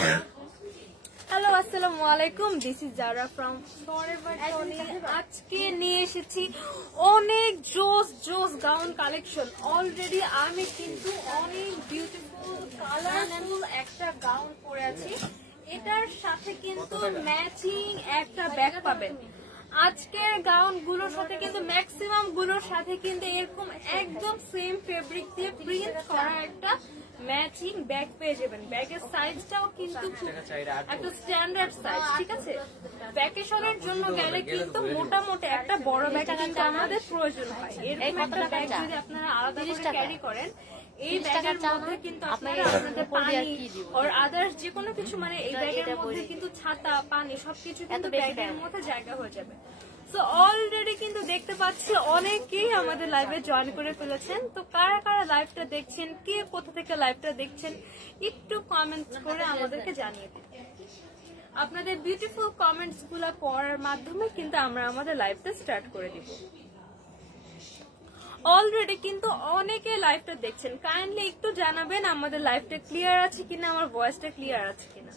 Hello আসসালামু আলাইকুম, this is Zara from Forever Tony. আজকে নিয়ে এসেছি অনেক জোস জোস গাউন কালেকশন। অলরেডি আমি কিন্তু অনেক বিউটিফুল কালারফুল একটা গাউন পরে আছি। এটার সাথে কিন্তু ম্যাচিং একটা ব্যাগ পাবেন। আজকের গাউন গুলোর সাথে কিন্তু ম্যাক্সিমাম গুলোর সাথে কিন্তু এরকম একদম সেম ফেব্রিক দিয়ে প্রিন্ট করা একটা ম্যাচিং ব্যাগ পেয়ে যাবেন। ব্যাগের সাইজটাও কিন্তু একটা স্ট্যান্ডার্ড সাইজ, ঠিক আছে। ভ্যাকেশনের জন্য গেলে কিন্তু মোটামুটি একটা বড় ব্যাগ কিন্তু আমাদের প্রয়োজন হয়। এরকম একটা ব্যাগ যদি আপনারা আলাদা করে ক্যারি করেন, এই ব্যাগের মধ্যে কিন্তু আপনারা আপনাদের পানি আর আদার্স যে কোনো কিছু, মানে এই ব্যাগের মধ্যে কিন্তু ছাতা পানি সবকিছু কিন্তু ব্যাগের মধ্যে জায়গা হয়ে যাবে। তো অলরেডি কিন্তু দেখতে পাচ্ছি অনেকেই আমাদের লাইভে জয়েন করে ফেলেছেন। তো কারা কারা লাইভটা দেখছেন, কে কোথা থেকে লাইভটা দেখছেন, একটু কমেন্টস করে আমাদেরকে জানিয়ে দিন। আপনাদের বিউটিফুল কমেন্টস গুলো পড়ার মাধ্যমে কিন্তু আমরা আমাদের লাইভটা স্টার্ট করে দিব। অলরেডি কিন্তু অনেকে লাইভটা দেখছেন, কাইন্ডলি একটু জানাবেন আমাদের লাইভটা ক্লিয়ার আছে কিনা, আমার ভয়েসটা ক্লিয়ার আছে কিনা।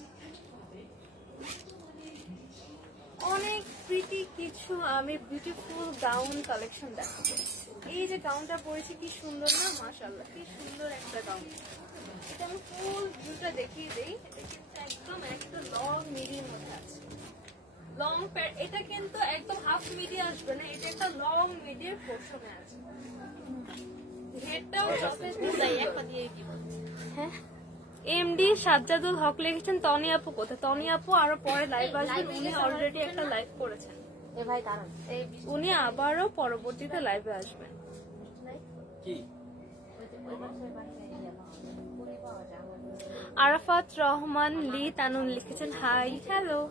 অনেক প্রিটি কিছু আমি বিউটিফুল গাউন কালেকশন দেখাবো। এই যে গাউনটা পরেছি কি সুন্দর না, মাশাআল্লাহ কি সুন্দর একটা গাউন। এটা আমি ফুল ভিউটা দেখিয়ে দেই। এটা কিন্তু একদম একটা লং মিডির মধ্যে আছে, লং প্যান্ট। এটা কিন্তু একদম হাফ মিডি আসবে না, এটা একটা লং মিডির পোর্শনে আছে। হেডটাও হ্যাঁ। এমডি সাজ্জাদুল হক লিখেছেন তনি আপু কোথায়? তনি আপু আরো পরে লাইভ আসবেন, উনি অলরেডি একটা লাইভ করেছেন। উনি আবারও পরবর্তীতে লাইভে আসবেন। আরাফাত রহমান লি তানুন লিখেছেন হাই হ্যালো।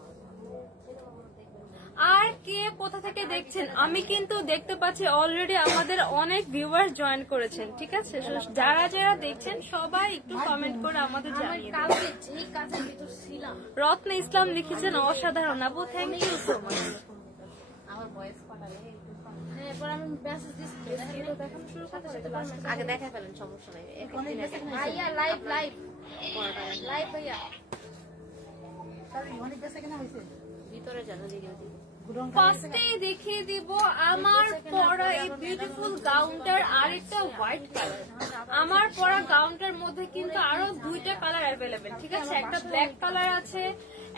আর কে কোথা থেকে দেখছেন? আমি কিন্তু দেখতে পাচ্ছি অলরেডি আমাদের অনেক ভিউয়ার্স জয়েন করেছেন, ঠিক আছে। যারা যারা দেখছেন সবাই একটু কমেন্ট করে আমাদের জানিয়ে দিন। রত্ন ইসলাম লিখেছেন অসাধারণ আপু, থ্যাংক ইউ সো মাচ। আগে দেখা ফেলেন, সমস্যা নাই। ভিতরে জানো ফার্স্টেই দেখিয়ে দিব আমার পরা এই বিউটিফুল গাউনটার আরেকটা হোয়াইট কালার। আমার পরা গাউনটার মধ্যে কিন্তু আরো দুইটা কালার অ্যাভেলেবেল, ঠিক আছে। একটা ব্ল্যাক কালার আছে,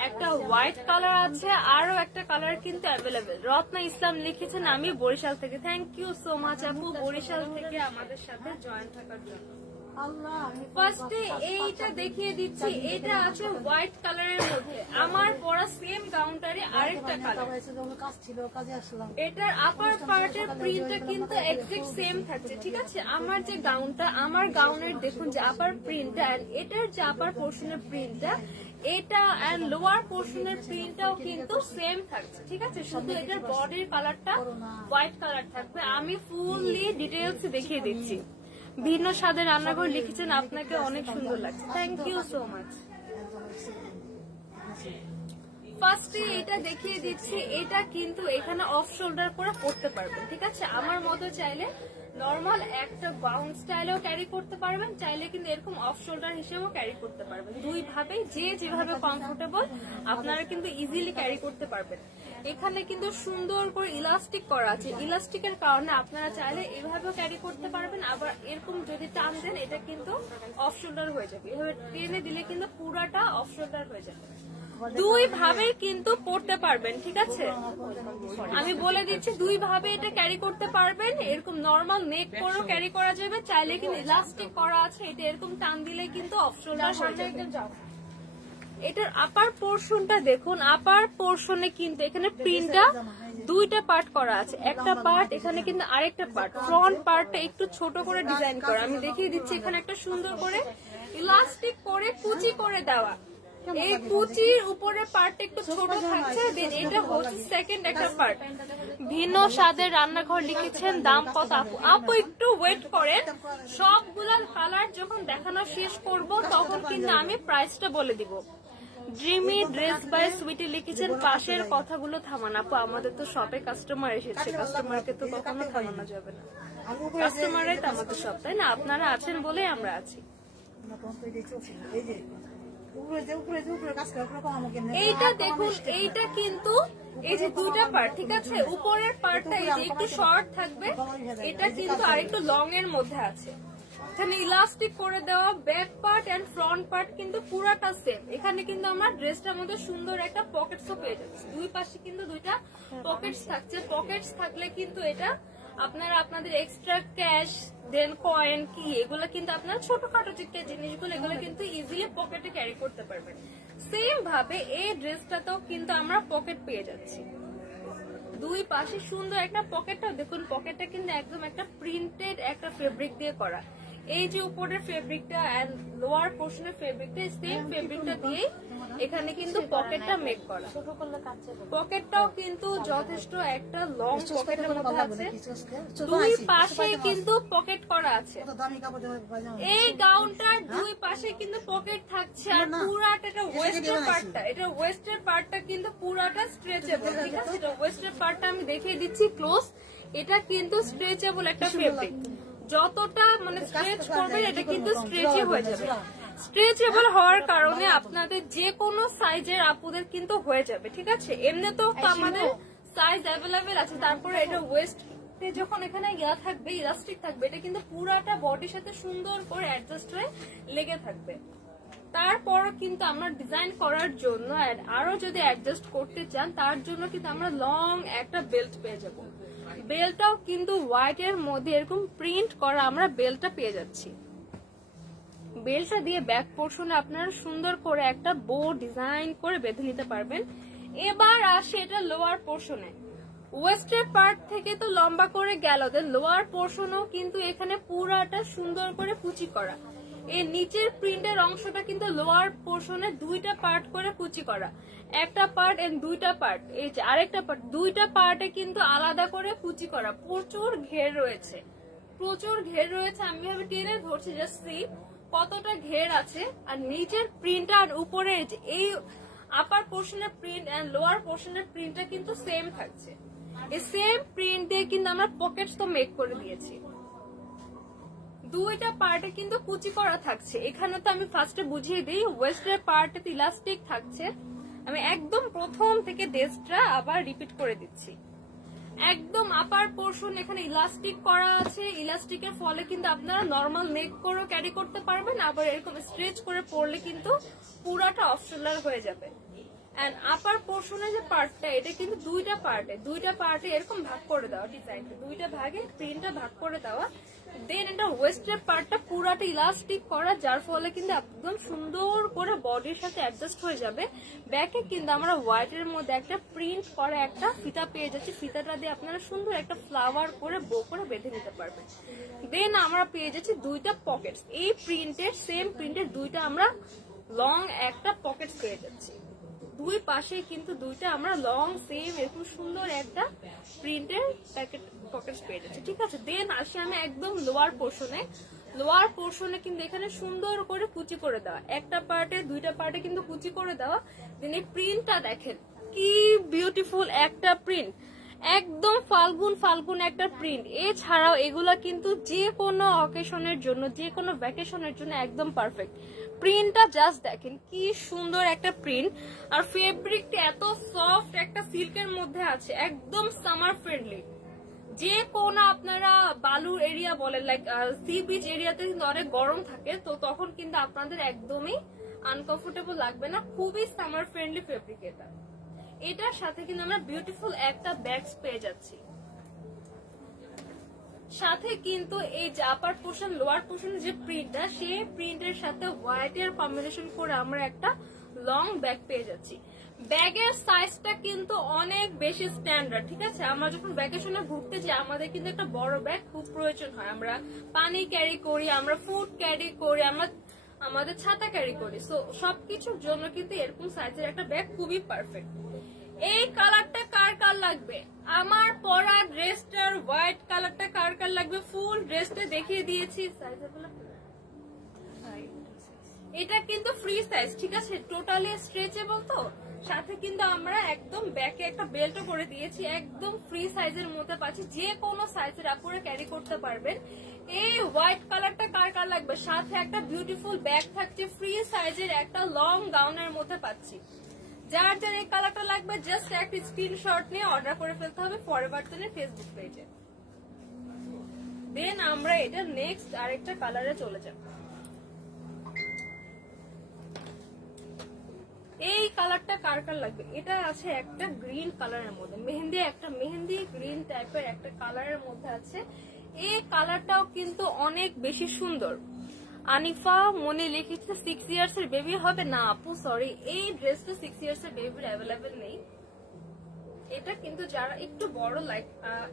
একটা হোয়াইট কালার আছে, আরো একটা কালার কিন্তু অ্যাভেলেবেল। রত্না ইসলাম লিখেছেন আমি বরিশাল থেকে, থ্যাংক ইউ সো মাচ আপু বরিশাল থেকে আমাদের সাথে জয়েন থাকার জন্য। ফার্স্টে এইটা দেখিয়ে দিচ্ছি, এটা আছে হোয়াইট কালারের মধ্যে। আমার পরা সেম গাউনটারে আরেকটা কালার। এটার আপার পার্টের প্রিন্টটা কিন্তু এক্সাক্ট সেম থাকছে, ঠিক আছে। আমার যে গাউনটা, আমার গাউনের দেখুন যে আপার প্রিন্টটা, এটার যে আপার পোর্শনের প্রিন্টটা, এটা এন্ড লোয়ার পোর্শনের প্রিন্টটাও কিন্তু সেম থাকছে, ঠিক আছে। শুধু এটার বডির কালারটা হোয়াইট কালার থাকবে। আমি ফুললি ডিটেলস দেখিয়ে দিচ্ছি। ভিন্ন স্বাদের রান্নাঘর লিখেছেন আপনাকে অনেক সুন্দর লাগছে, থ্যাংক ইউ সো মাচ। ফার্স্টে এটা দেখিয়ে দিচ্ছি, এটা কিন্তু এখানে অফ শোল্ডার করে পরতে পারবেন, ঠিক আছে। আমার মতো চাইলে নর্মাল একটা গাউন স্টাইলেও ক্যারি করতে পারবেন, চাইলে কিন্তু এরকম অফ শোল্ডার হিসেবেও ক্যারি করতে পারবেন। দুই ভাবে যে যেভাবে কমফোর্টেবল আপনারা কিন্তু ইজিলি ক্যারি করতে পারবেন। এখানে কিন্তু সুন্দর করে ইলাস্টিক করা আছে, ইলাস্টিকের কারণে আপনারা চাইলে এভাবেও ক্যারি করতে পারবেন। আবার এরকম যদি টান দেন এটা কিন্তু অফ শোল্ডার হয়ে যাবে, এভাবে টেনে দিলে কিন্তু পুরাটা অফ শোল্ডার হয়ে যাবে। দুই ভাবে কিন্তু পড়তে পারবেন, ঠিক আছে। আমি বলে দিচ্ছি দুই ভাবে এটা ক্যারি করতে পারবেন। এরকম নর্মাল নেক করেও ক্যারি করা যাবে, চাইলে কিন্তু ইলাস্টিক করা আছে, এটা এরকম টান দিলে কিন্তু অফ শোল্ডার হয়ে যাবে। এটার আপার পোর্শনটা দেখুন, আপার পোর্শনে কিন্তু এখানে প্রিন্টটা দুইটা পার্ট করা আছে, একটা পার্ট এখানে কিন্তু আরেকটা পার্ট। ফ্রন্ট পার্টটা একটু ছোট করে ডিজাইন করা, আমি দেখিয়ে দিচ্ছি। এখানে একটা সুন্দর করে ইলাস্টিক করে কুচি করে দেওয়া, এই কুচির উপরে পার্ট একটু ছোট থাকছে। দেন এটা হচ্ছে সেকেন্ড একটা পার্ট। ভিন্ন স্বাদের রান্নাঘর লিখেছেন দাম কত আপু? আপু একটু ওয়েট করেন, সবগুলা কালার যখন দেখানো শেষ করব তখন কিন্তু আমি প্রাইসটা বলে দিব। ড্রিমি ড্রেস বাই সুইটি লিখেছেন পাশের কথাগুলো থামান আপু, আমাদের তো শপে কাস্টমার এসেছে, কাস্টমারকে তো কখনো থামানো যাবে না। কাস্টমাররাই তো আমাদের সব, তাই না? আপনারা আছেন বলেই আমরা আছি। এইটা দেখুন, এইটা কিন্তু এই যে দুইটা পার্ট, ঠিক আছে, উপরের পার্টটা এই যে একটু শর্ট থাকবে, এটা কিন্তু আরেকটু লং এর মধ্যে আছে। এখানে ইলাস্টিক করে দেওয়া back part and front part কিন্তু পুরাটা সেম। এখানে কিন্তু আমার ড্রেসটার মধ্যে সুন্দর একটা পকেটসও পেয়ে যাচ্ছে। দুই পাশে কিন্তু দুইটা পকেটস থাকছে। পকেটস থাকলে কিন্তু এটা আপনারা আপনাদের এক্সট্রা ক্যাশ দেন কয়েন কি এগুলো কিন্তু আপনারা ছোটখাটো যে জিনিসগুলো এগুলো কিন্তু ইজিলি পকেটে ক্যারি করতে পারবেন। সেম ভাবে এই ড্রেসটাতেও কিন্তু আমরা পকেট পেয়ে যাচ্ছি। দুই পাশে সুন্দর একটা পকেটটাও দেখুন, পকেটটা কিন্তু একদম একটা প্রিন্টেড একটা ফেব্রিক দিয়ে করা। এই যে উপরের ফেব্রিকটা এন্ড লোয়ার পোর্শনের ফেব্রিকটা সেম ফেব্রিকটা দিয়ে এখানে কিন্তু পকেটটা মেক করা। পকেটটাও কিন্তু যথেষ্ট একটা লং পকেটের মধ্যে আছে, দুই পাশে কিন্তু পকেট করা আছে। এই গাউনটার দুই পাশে কিন্তু পকেট থাকছে আর পুরাটা এটা ওয়েস্টের পার্টটা, এটা ওয়েস্টের পার্টটা কিন্তু পুরাটা স্ট্রেচেবল, ঠিক আছে। এটা ওয়েস্টের পার্টটা আমি দেখিয়ে দিচ্ছি ক্লোজ। এটা কিন্তু স্ট্রেচেবল একটা ফেব্রিক, যতটা মানে স্ট্রেচ করবে এটা কিন্তু স্ট্রেচই হয়ে যাবে। স্ট্রেচেবল হওয়ার কারণে আপনাদের যে কোনো সাইজের আপুদের কিন্তু হয়ে যাবে, ঠিক আছে। এমনি তো আমাদের সাইজ অ্যাভেলেবেল আছে। তারপরে এটা ওয়েস্ট যখন এখানে ইয়া থাকবে, ইলাস্টিক থাকবে, এটা কিন্তু পুরাটা বডির সাথে সুন্দর করে অ্যাডজাস্ট হয়ে লেগে থাকবে। তারপরও কিন্তু আমরা ডিজাইন করার জন্য আরো যদি অ্যাডজাস্ট করতে চান তার জন্য কিন্তু আমরা লং একটা বেল্ট পেয়ে যাবো। বেলটাও কিন্তু হোয়াইট এর মধ্যে এরকম প্রিন্ট করা আমরা বেলটা পেয়ে যাচ্ছি। বেলটা দিয়ে ব্যাক পোর্শনে আপনারা সুন্দর করে একটা বো ডিজাইন করে বেঁধে নিতে পারবেন। এবার আসে এটা লোয়ার পোর্শনে। ওয়েস্টের পার্ট থেকে তো লম্বা করে গেল, লোয়ার পোর্শনও কিন্তু এখানে পুরাটা সুন্দর করে কুচি করা। এই নিচের প্রিন্টের অংশটা কিন্তু লোয়ার পোর্শনে দুইটা পার্ট করে কুচি করা, একটা পার্ট এন্ড দুইটা পার্ট, এই যে আরেকটা পার্ট, দুইটা পার্টে কিন্তু আলাদা করে কুচি করা। প্রচুর ঘের রয়েছে, প্রচুর ঘের রয়েছে। আমি ভাবে টেনে ধরছি, জাস্ট সি কতটা ঘের আছে। আর নিচের প্রিন্ট আর উপরে এই আপার পোর্শনের প্রিন্ট এন্ড লোয়ার পোর্শনের প্রিন্টটা কিন্তু সেম থাকছে। এই সেম প্রিন্ট দিয়ে কিন্তু আমরা পকেটস তো মেক করে দিয়েছি। দুইটা পার্টে কিন্তু কুচি করা থাকছে। এখানে তো আমি ফার্স্টে বুঝিয়ে দিই, ওয়েস্টের পার্টে ইলাস্টিক থাকছে। আমি একদম প্রথম থেকে ড্রেসটা আবার রিপিট করে দিচ্ছি। একদম আপার পোর্শন এখানে ইলাস্টিক করা আছে। ইলাস্টিকের ফলে কিন্তু আপনারা নর্মাল নেক করেও ক্যারি করতে পারবেন, আবার এরকম স্ট্রেচ করে পরলে কিন্তু পুরাটা অফ শোল্ডার হয়ে যাবে। এন্ড আপার পোর্শনের যে পার্টটা, এটা কিন্তু দুইটা পার্টে এরকম ভাগ করে দেওয়া, ডিজাইনটা দুইটা ভাগে প্রিন্টটা ভাগ করে দেওয়া। দেন এটা ওয়েস্টের পার্টটা পুরাটা ইলাস্টিক করা, যার ফলে কিন্তু একদম সুন্দর করে বডির সাথে অ্যাডজাস্ট হয়ে যাবে। ব্যাকে কিন্তু আমরা হোয়াইটের মধ্যে একটা প্রিন্ট করা একটা ফিতা পেয়ে যাচ্ছি। ফিতাটা দিয়ে আপনারা সুন্দর একটা ফ্লাওয়ার করে বো করে বেঁধে নিতে পারবেন। দেন আমরা পেয়ে যাচ্ছি দুইটা পকেটস। এই প্রিন্টের সেম প্রিন্টের দুইটা আমরা লং একটা পকেটস পেয়ে যাচ্ছি। দুই পাশে কিন্তু দুইটা আমরা লং সেম এরকম সুন্দর একটা প্রিন্টের পকেটস পেয়ে যাচ্ছি, ঠিক আছে। দেন আসি আমি একদম লোয়ার পোর্শনে। লোয়ার পোর্শনে কিন্তু এখানে সুন্দর করে কুচি করে দেওয়া, একটা পার্টে দুইটা পার্টে কিন্তু কুচি করে দেওয়া। দেন এই প্রিন্টটা দেখেন কি বিউটিফুল একটা প্রিন্ট, একদম ফাল্গুন একটা প্রিন্ট। এছাড়াও এগুলা কিন্তু যে কোনো অকেশনের জন্য, যে কোনো ভ্যাকেশনের জন্য একদম পারফেক্ট। প্রিন্টটা জাস্ট দেখেন কি সুন্দর একটা প্রিন্ট, আর ফেব্রিকটা এত সফট একটা সিল্কের মধ্যে আছে, একদম সামার ফ্রেন্ডলি। যে কোনো আপনারা বালুর এরিয়া বলেন, লাইক সি বিচ এরিয়াতে কিন্তু অনেক গরম থাকে, তো তখন কিন্তু আপনাদের একদমই আনকমফোর্টেবল লাগবে না। খুবই সামার ফ্রেন্ডলি ফেব্রিক এটা। এটার সাথে কিন্তু আমরা বিউটিফুল একটা ব্যাগস পেয়ে যাচ্ছি। সাথে কিন্তু এই যে আপার পোর্শন লোয়ার পোর্শনের যে প্রিন্টটা, সেই প্রিন্টের সাথে হোয়াইট এর কম্বিনেশন করে আমরা একটা লং ব্যাগ পেয়ে যাচ্ছি। ব্যাগের সাইজটা কিন্তু অনেক বেশি স্ট্যান্ডার্ড, ঠিক আছে। আমরা যখন ভ্যাকেশনে ঘুরতে যাই আমাদের কিন্তু একটা বড় ব্যাগ খুব প্রয়োজন হয়। আমরা পানি ক্যারি করি, আমরা ফুড ক্যারি করি, আমরা আমাদের ছাতা ক্যারি করি। সো সবকিছুর জন্য কিন্তু এরকম সাইজের একটা ব্যাগ খুবই পারফেক্ট। এই কালারটা কার কার লাগবে? আমার পরা ড্রেসটার হোয়াইট কালারটা কার কার লাগবে? ফুল ড্রেসটা দেখিয়ে দিয়েছি। এটা কিন্তু ফ্রি সাইজ, ঠিক আছে, টোটালি স্ট্রেচেবল। তো সাথে কিন্তু আমরা একদম ব্যাকে একটা বেল্টও করে দিয়েছি, একদম ফ্রি সাইজের মধ্যে পাচ্ছি। যে কোনো সাইজের আপনারা ক্যারি করতে পারবেন। এই হোয়াইট কালারটা কার কার লাগবে, সাথে একটা বিউটিফুল ব্যাগ থাকছে, ফ্রি সাইজের একটা লং গাউনের মধ্যে পাচ্ছি। যার যার এই কালারটা লাগবে জাস্ট একটা স্ক্রিনশট নিয়ে অর্ডার করে ফেলতে হবে ফরএভার টনের ফেসবুক পেজে। দেন আমরা এটা নেক্সট আরেকটা কালারে চলে যাব। এই কালারটা কার কার লাগবে, এটা আছে একটা গ্রিন কালারের মধ্যে, মেহেন্দি গ্রিন টাইপের একটা কালারের মধ্যে আছে। এই কালারটাও কিন্তু অনেক বেশি সুন্দর। আনিফা মনে লিখেছে 6 ইয়ার্স এর বেবি হবে না আপু, সরি এই ড্রেসটা 6 ইয়ার্স এর বেবির অ্যাভেলেবেল নেই। এটা কিন্তু যারা একটু বড় লাইক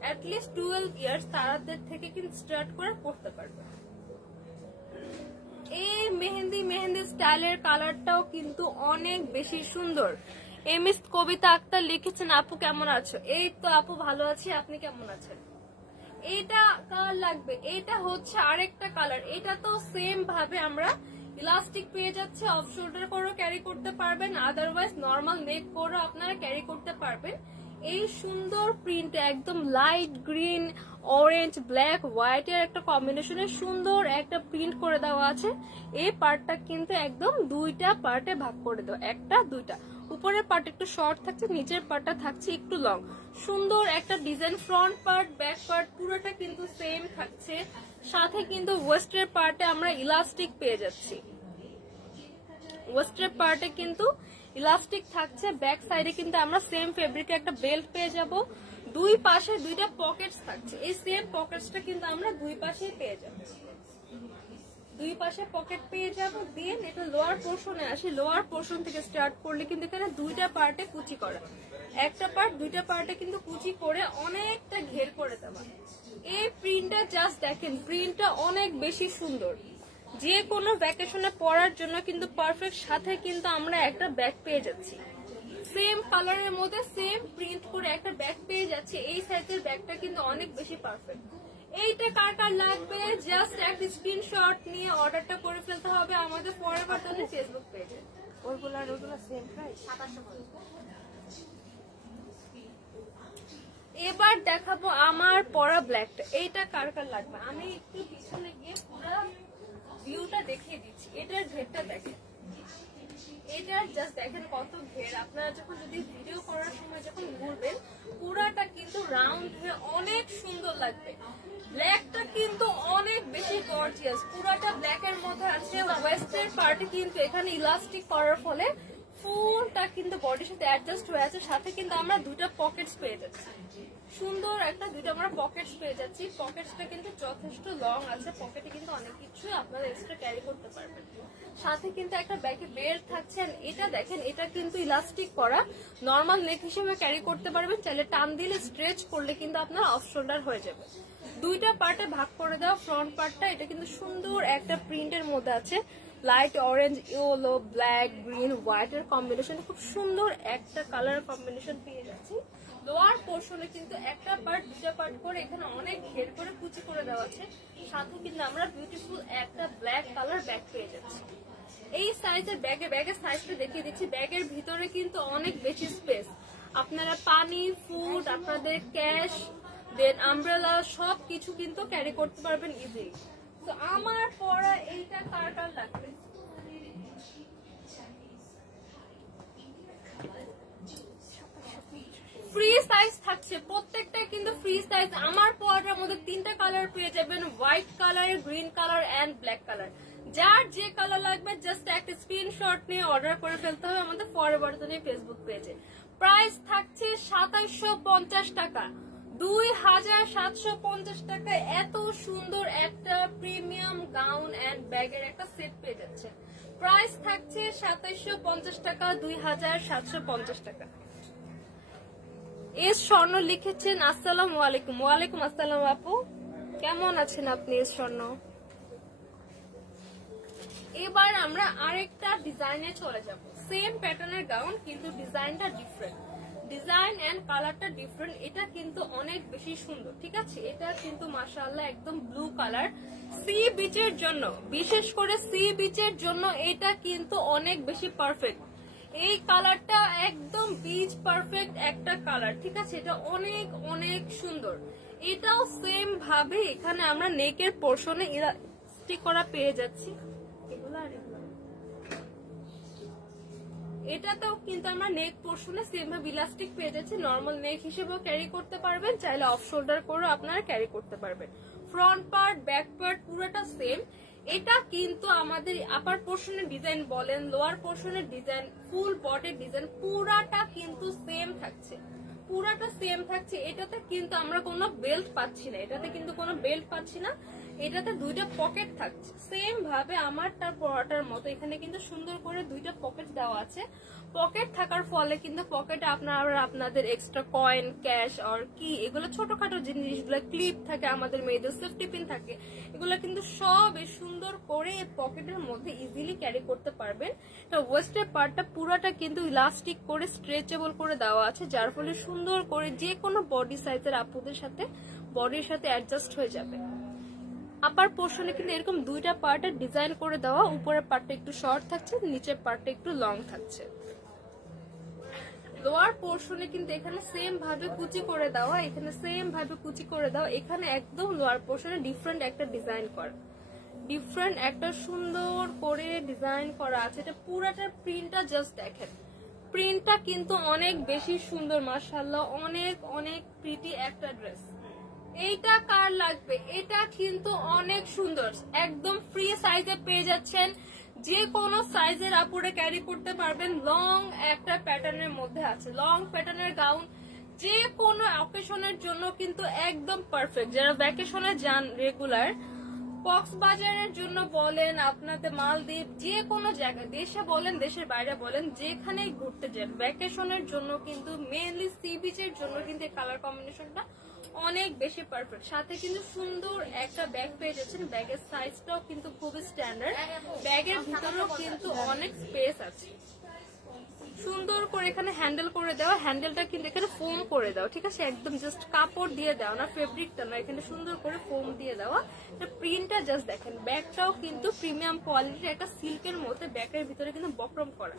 অ্যাটলিস্ট 12 ইয়ার্স তাদের থেকে কিন্তু স্টার্ট করে পড়তে পারবে। এই মেহেন্দি স্টাইলের কালারটাও কিন্তু অনেক বেশি সুন্দর। এমএস কবিতা আক্তার লিখেছেন আপু কেমন আছো, এই তো আপু ভালো আছি, আপনি কেমন আছেন। এটা কালার লাগবে, এটা হচ্ছে আরেকটা কালার। এটা তো সেম ভাবে আমরা ইলাস্টিক পেয়ে যাচ্ছে, অফ শোল্ডার করেও ক্যারি করতে পারবেন, আদারওয়াইজ নর্মাল নেক করেও আপনারা ক্যারি করতে পারবেন। এই সুন্দর প্রিন্ট একদম light green, orange, black, white এর একটা কম্বিনেশনে সুন্দর একটা প্রিন্ট করে দেওয়া আছে। এই পার্টটা কিন্তু একদম দুইটা পার্টে ভাগ করে দেওয়া, একটা দুইটা। উপরের পার্ট একটু শর্ট থাকছে, নিচের পার্টটা থাকছে একটু লং। সুন্দর একটা design, front part back part পুরোটা কিন্তু সেম থাকছে। সাথে কিন্তু ওয়েস্টের পার্টে আমরা ইলাস্টিক পেয়ে যাচ্ছি, ওয়েস্টের পার্টে কিন্তু ইলাস্টিক থাকছে। ব্যাক সাইডে কিন্তু আমরা সেম ফেব্রিকে একটা বেল্ট পেয়ে যাব। দুই পাশে দুইটা পকেটস থাকছে, এই সেম পকেটসটা কিন্তু আমরা দুই পাশেই পেয়ে যাব, দুই পাশে পকেট পেয়ে যাব। দেন এটা লোয়ার পোর্শনে আসি, লোয়ার পোর্শন থেকে স্টার্ট করলে কিন্তু এখানে দুইটা পার্টে কুচি করা, একটা পার্ট দুইটা পার্টে কিন্তু কুচি করে অনেকটা ঘের করে দেওয়া। এই প্রিন্টটা জাস্ট দেখেন, প্রিন্টটা অনেক বেশি সুন্দর, যে কোনো ভ্যাকেশনে পরার জন্য কিন্তু পারফেক্ট। সাথে কিন্তু আমরা একটা ব্যাগ পেয়ে যাচ্ছি, সেম কালারের মধ্যে সেম প্রিন্ট করে একটা ব্যাগ পেয়ে যাচ্ছি। এই সাইজের ব্যাগটা কিন্তু অনেক বেশি পারফেক্ট। এইটা কার কার লাগবে জাস্ট একটা স্ক্রিনশট নিয়ে অর্ডারটা করে ফেলতে হবে আমাদের ফরএভার টনের ফেসবুক পেজে। ওগুলা সেম প্রাইস 2700। এবার দেখাবো আমার পরা ব্ল্যাকটা, এইটা কার কার লাগবে। আমি একটু পিছনে গিয়ে পুরো ভিউটা দেখিয়ে দিচ্ছি। এটার ঘেরটা দেখেন, এটা জাস্ট দেখেন কত ঘের। আপনারা যখন যদি ভিডিও করার সময় যখন ঘুরবেন পুরাটা কিন্তু রাউন্ড হয়ে অনেক সুন্দর লাগবে। ব্ল্যাকটা কিন্তু অনেক বেশি গর্জিয়াস, পুরাটা ব্ল্যাকের মধ্যে আছে। ওয়েস্টের পার্টে কিন্তু এখানে ইলাস্টিক করার ফলে ফুলটা কিন্তু বডির সাথে অ্যাডজাস্ট হয়ে আছে। সাথে কিন্তু আমরা দুটো পকেটস পেয়ে যাচ্ছি, সুন্দর একটা দুটো আমরা পকেটস পেয়ে যাচ্ছি। পকেটসটা কিন্তু যথেষ্ট লং আছে, পকেটে কিন্তু অনেক কিছু আপনারা এক্সট্রা ক্যারি করতে পারবেন। সাথে কিন্তু একটা ব্যাগে বেল্ট থাকছে। এটা দেখেন, এটা কিন্তু ইলাস্টিক করা, নর্মাল নেক হিসেবে ক্যারি করতে পারবেন, চাইলে টান দিলে স্ট্রেচ করলে কিন্তু আপনার অফ শোল্ডার হয়ে যাবে। দুইটা পার্টে ভাগ করে দেওয়া ফ্রন্ট পার্টটা, এটা কিন্তু সুন্দর একটা প্রিন্টের মধ্যে আছে, light orange, yellow, black, green, white এর কম্বিনেশন, খুব সুন্দর একটা কালার কম্বিনেশন পেয়ে যাচ্ছি। লোয়ার পোর্শনে কিন্তু একটা পার্ট দুটা পার্ট করে এখানে অনেক ঘের করে কুচি করে দেওয়া আছে। সাথে কিন্তু আমরা বিউটিফুল একটা ব্ল্যাক কালার ব্যাগ পেয়ে যাচ্ছি। এই সাইজের ব্যাগের সাইজটা দেখিয়ে দিচ্ছি। ব্যাগের ভিতরে কিন্তু অনেক বেশি স্পেস, আপনারা পানি, ফুড, আপনাদের ক্যাশ, দেন আমব্রেলা সবকিছু কিন্তু ক্যারি করতে পারবেন ইজিলি। তো আমার পরা এইটা কার কার লাগবে, ফ্রি সাইজ থাকছে, প্রত্যেকটা কিন্তু ফ্রি সাইজ। আমার পরাটার মধ্যে তিনটা কালার পেয়ে যাবেন, white colour, green colour and black colour. যার যে কালার লাগবে জাস্ট একটা স্ক্রিনশট নিয়ে অর্ডার করে ফেলতে হবে আমাদের ফরএভার টনের ফেসবুক পেজে। প্রাইস থাকছে 2750 টাকা, 2750 টাকায় এত সুন্দর একটা প্রিমিয়াম গাউন এন্ড ব্যাগের একটা সেট পেয়ে যাচ্ছে। প্রাইস থাকছে 2750 টাকা, 2750 টাকা। এস স্বর্ণ লিখেছেন আসসালামু আলাইকুম। ওয়ালাইকুম আসসালাম আপু, কেমন আছেন আপনি এস স্বর্ণ। এবার আমরা আরেকটা ডিজাইনে চলে যাব, সেম প্যাটার্নের গাউন কিন্তু ডিজাইনটা ডিফারেন্ট, ডিজাইন এন্ড কালারটা ডিফারেন্ট। এটা কিন্তু অনেক বেশি সুন্দর, ঠিক আছে। এটা কিন্তু মাশাআল্লাহ একদম ব্লু কালার, সি বিচের জন্য, বিশেষ করে সি বিচের জন্য এটা কিন্তু অনেক বেশি পারফেক্ট। এই কালারটা একদম বিচ পারফেক্ট একটা কালার, ঠিক আছে। এটা অনেক অনেক সুন্দর। এটাও সেম ভাবে এখানে আমরা নেকের পোর্শনে ইলাস্টিক করা পেয়ে যাচ্ছি। এগুলো আর এগুলো এটাতেও কিন্তু আমরা নেক পোর্শনে সেম ভাবে ইলাস্টিক পেয়ে যাচ্ছি। নর্মাল নেক হিসেবেও ক্যারি করতে পারবেন, চাইলে অফ শোল্ডার করেও আপনারা ক্যারি করতে পারবেন। ফ্রন্ট পার্ট ব্যাক পার্ট পুরোটা সেম। এটা কিন্তু আমাদের আপার পোর্শনের ডিজাইন বলেন, লোয়ার পোর্শনের ডিজাইন, ফুল বডির ডিজাইন পুরাটা কিন্তু সেম থাকছে, পুরাটা সেম থাকছে। এটাতে কিন্তু আমরা কোনো বেল্ট পাচ্ছি না, এটাতে কিন্তু কোনো বেল্ট পাচ্ছি না। এটাতে দুইটা পকেট থাকছে সেম ভাবে আমারটা পরাটার মতো। এখানে কিন্তু সুন্দর করে দুইটা পকেট দেওয়া আছে। পকেট থাকার ফলে কিন্তু পকেটে আপনারা আপনাদের এক্সট্রা কয়েন, ক্যাশ আর কি এগুলো ছোটখাটো জিনিসগুলো, ক্লিপ থাকে, আমাদের মেয়েদের সেফটি পিন থাকে, এগুলো কিন্তু সব সুন্দর করে পকেটের মধ্যে ইজিলি ক্যারি করতে পারবেন। তো ওয়েস্টের পার্টটা পুরাটা কিন্তু ইলাস্টিক করে স্ট্রেচেবল করে দেওয়া আছে, যার ফলে সুন্দর করে যে কোনো বডি সাইজের আপুদের সাথে বডির সাথে অ্যাডজাস্ট হয়ে যাবে। আপার পোর্শনে কিন্তু এরকম দুইটা পার্টের ডিজাইন করে দেওয়া, উপরের পার্টটা একটু শর্ট থাকছে, নিচের পার্টটা একটু লং থাকছে। লোয়ার পোর্শনে কিন্তু এখানে সেম ভাবে কুচি করে দেওয়া, এখানে সেম ভাবে কুচি করে দেওয়া। এখানে একদম লোয়ার পোর্শনে ডিফারেন্ট একটা ডিজাইন করা, ডিফারেন্ট একটা সুন্দর করে ডিজাইন করা আছে। এটা পুরাটার প্রিন্টটা জাস্ট দেখেন, প্রিন্টটা কিন্তু অনেক বেশি সুন্দর, মাশাআল্লাহ, অনেক অনেক প্রিটি একটা ড্রেস। এইটা কার লাগবে? এটা কিন্তু অনেক সুন্দর, একদম ফ্রি সাইজে পেয়ে যাচ্ছেন, যে কোনো সাইজের আপুরে ক্যারি করতে পারবেন। লং একটা প্যাটার্নের মধ্যে আছে, লং প্যাটার্নের গাউন, যে কোনো অকেশনের জন্য কিন্তু একদম পারফেক্ট। যারা ভ্যাকেশনে যান রেগুলার, কক্সবাজারের জন্য বলেন, আপনাদের মালদ্বীপ, যে কোনো জায়গায়, দেশে বলেন দেশের বাইরে বলেন, যেখানেই ঘুরতে যান, ভ্যাকেশনের জন্য কিন্তু মেইনলি সি বিচের জন্য কিন্তু এই কালার কম্বিনেশনটা অনেক বেশি পারফেক্ট। সাথে কিন্তু সুন্দর একটা ব্যাগ পেয়ে যাচ্ছেন, ব্যাগের সাইজটাও কিন্তু খুবই স্ট্যান্ডার্ড, ব্যাগের ভিতরেও কিন্তু অনেক স্পেস আছে। সুন্দর করে এখানে হ্যান্ডেল করে দেওয়া, হ্যান্ডেলটা কিন্তু এখানে ফোম করে দেওয়া, ঠিক আছে, একদম জাস্ট কাপড় দিয়ে দেওয়া না, ফেব্রিকটা না, এখানে সুন্দর করে ফোম দিয়ে দেওয়া। প্রিন্টটা জাস্ট দেখেন, ব্যাগটাও কিন্তু প্রিমিয়াম কোয়ালিটির একটা সিল্কের মধ্যে, ব্যাগের ভিতরে কিন্তু বক্রম করা,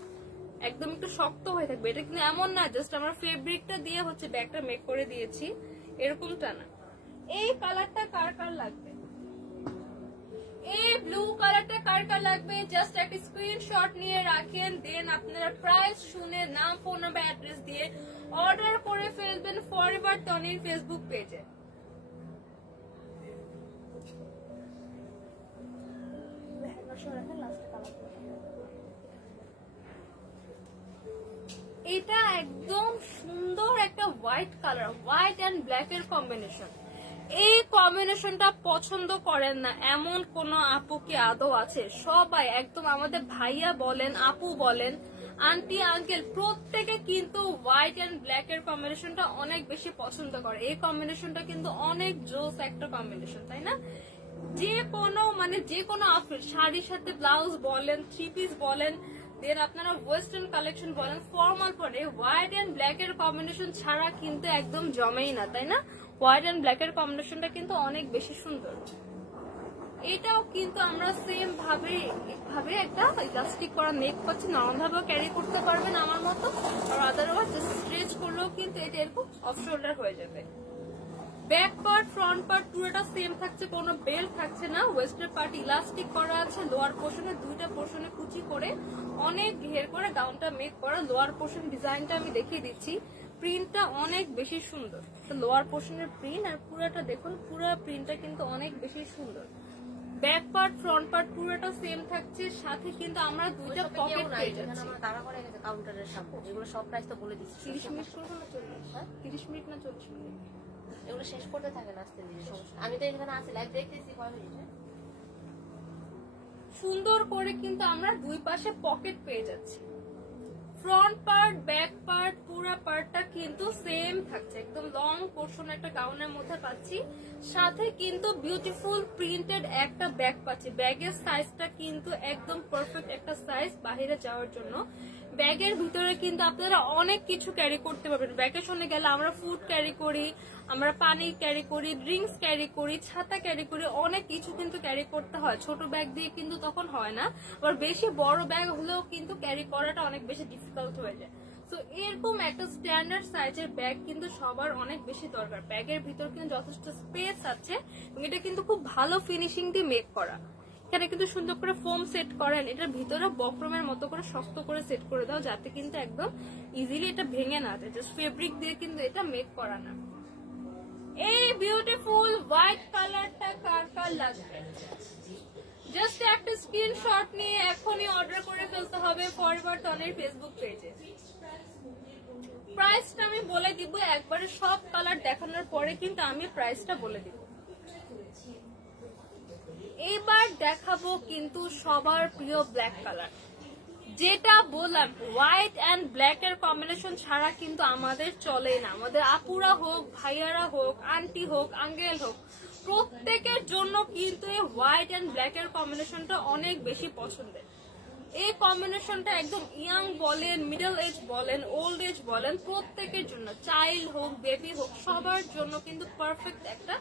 একদম একটু শক্ত হয়ে থাকবে। এটা কিন্তু এমন না জাস্ট আমরা ফেব্রিকটা দিয়ে হচ্ছে ব্যাগটা মেক করে দিয়েছি, এরকমটা না। এই কালারটা কার কার লাগবে? এই ব্লু কালারটা কার কার লাগবে? জাস্ট একটা স্ক্রিনশট নিয়ে রাখেন, দেন আপনারা প্রাইস শুনে নাম, ফোন নাম্বার, অ্যাড্রেস দিয়ে অর্ডার করে ফেলবেন ফরএভার তনির ফেসবুক পেজে। এটা একদম সুন্দর একটা white colour, white and black এর কম্বিনেশন। এই কম্বিনেশনটা পছন্দ করেন না এমন কোন আপু কি আদৌ আছে? সবাই একদম আমাদের ভাইয়া বলেন, আপু বলেন, আন্টি, আঙ্কেল, প্রত্যেকে কিন্তু হোয়াইট এন্ড ব্ল্যাক এর কম্বিনেশনটা অনেক বেশি পছন্দ করে। এই কম্বিনেশনটা কিন্তু অনেক জোস একটা কম্বিনেশন, তাই না? যে কোনো আউটফিট, শাড়ির সাথে ব্লাউজ বলেন, থ্রি পিস বলেন, দেন আপনারা ওয়েস্টার্ন কালেকশন বলেন, ফর্মাল পরে হোয়াইট এন্ড ব্ল্যাক এর কম্বিনেশন ছাড়া কিন্তু একদম জমেই না, তাই না? হোয়াইট এন্ড ব্ল্যাক এর কম্বিনেশনটা কিন্তু অনেক বেশি সুন্দর। এটাও কিন্তু আমরা সেম ভাবে একটা ইলাস্টিক করা নেক পাচ্ছি, নরম ভাবেও ক্যারি করতে পারবেন আমার মতো, আর আদারওয়াইজ স্ট্রেচ করলেও কিন্তু এটা এরকম অফ শোল্ডার হয়ে যাবে। ব্যাক পার্ট, ফ্রন্ট পার্ট পুরোটা সেম থাকছে, কোনো বেল্ট থাকছে না। ওয়েস্টের পার্ট ইলাস্টিক করা আছে, লোয়ার পোর্শনে দুইটা পোর্শনে কুচি করে অনেক ঘের করে গাউনটা মেক করা। লোয়ার পোর্শন ডিজাইনটা আমি দেখিয়ে দিচ্ছি, প্রিন্টটা অনেক বেশি সুন্দর। তো লোয়ার পোর্শনের প্রিন্ট আর পুরোটা দেখুন, পুরো প্রিন্টটা কিন্তু অনেক বেশি সুন্দর। ব্যাক পার্ট, ফ্রন্ট পার্ট পুরোটা সেম থাকছে, সাথে কিন্তু আমরা দুইটা পকেট পেয়ে যাচ্ছি। কাউন্টারের সামনে এগুলো সব প্রাইস তো বলে দিচ্ছি। 30 মিনিট করবো না 40? 30 মিনিট না 40 মিনিট? এগুলো শেষ করতে থাকে না, আস্তে ধীরে, সমস্যা। আমি তো এখানে আছি, লাইভ দেখতেছি, কয় মিনিট। সুন্দর করে কিন্তু আমরা দুই পাশে পকেট পেয়ে যাচ্ছি। ফ্রন্ট পার্ট, ব্যাক পার্ট, পুরো পার্টটা কিন্তু সেম থাকছে, একদম লং পোর্শন একটা গাউনের মধ্যে পাচ্ছি, সাথে কিন্তু বিউটিফুল প্রিন্টেড একটা ব্যাগ পাচ্ছি। ব্যাগের সাইজটা কিন্তু একদম পারফেক্ট একটা সাইজ বাহিরে যাওয়ার জন্য। ব্যাগের ভিতরে কিন্তু আপনারা অনেক কিছু ক্যারি করতে পারবেন। ভ্যাকেশনে গেলে আমরা ফুড ক্যারি করি, আমরা পানি ক্যারি করি, ড্রিঙ্কস ক্যারি করি, ছাতা ক্যারি করি, অনেক কিছু কিন্তু ক্যারি করতে হয়। ছোট ব্যাগ দিয়ে কিন্তু তখন হয় না, আবার বেশি বড় ব্যাগ হলেও কিন্তু ক্যারি করাটা অনেক বেশি ডিফিকাল্ট হয়ে যায়। তো এরকম একটা স্ট্যান্ডার্ড সাইজের ব্যাগ কিন্তু সবার অনেক বেশি দরকার। ব্যাগের ভিতর কিন্তু যথেষ্ট স্পেস আছে এবং এটা কিন্তু খুব ভালো ফিনিশিং দিয়ে মেক করা। এখানে কিন্তু সুন্দর করে ফোম সেট করেন, এটার ভিতরে বক্রমের মতো করে শক্ত করে সেট করে দাও যাতে কিন্তু একদম ইজিলি এটা ভেঙে না যায়। জাস্ট ফেব্রিক দিয়ে কিন্তু এটা মেক করা না। এই বিউটিফুল হোয়াইট কালারটা কার কার লাগবে জাস্ট একটা স্ক্রিনশট নিয়ে এখনই অর্ডার করে ফেলতে হবে ফরএভার টনের ফেসবুক পেজে। প্রাইসটা আমি বলে দিব একবারে, সব কালার দেখানোর পরে কিন্তু আমি প্রাইসটা বলে দিব। এইবার দেখাবো কিন্তু সবার প্রিয় ব্ল্যাক কালার, যেটা বললাম হোয়াইট এন্ড ব্ল্যাক এর কম্বিনেশন ছাড়া কিন্তু আমাদের চলে না। আমাদের আপুরা হোক, ভাইয়ারা হোক, আন্টি হোক, আঙ্কেল হোক, প্রত্যেকের জন্য কিন্তু এই হোয়াইট এন্ড ব্ল্যাক এর কম্বিনেশনটা অনেক বেশি পছন্দের। এই কম্বিনেশনটা একদম ইয়াং বলেন, মিডল এজ বলেন, ওল্ড এজ বলেন, প্রত্যেকের জন্য, চাইল্ড হোক, বেবি হোক, সবার জন্য কিন্তু পারফেক্ট একটা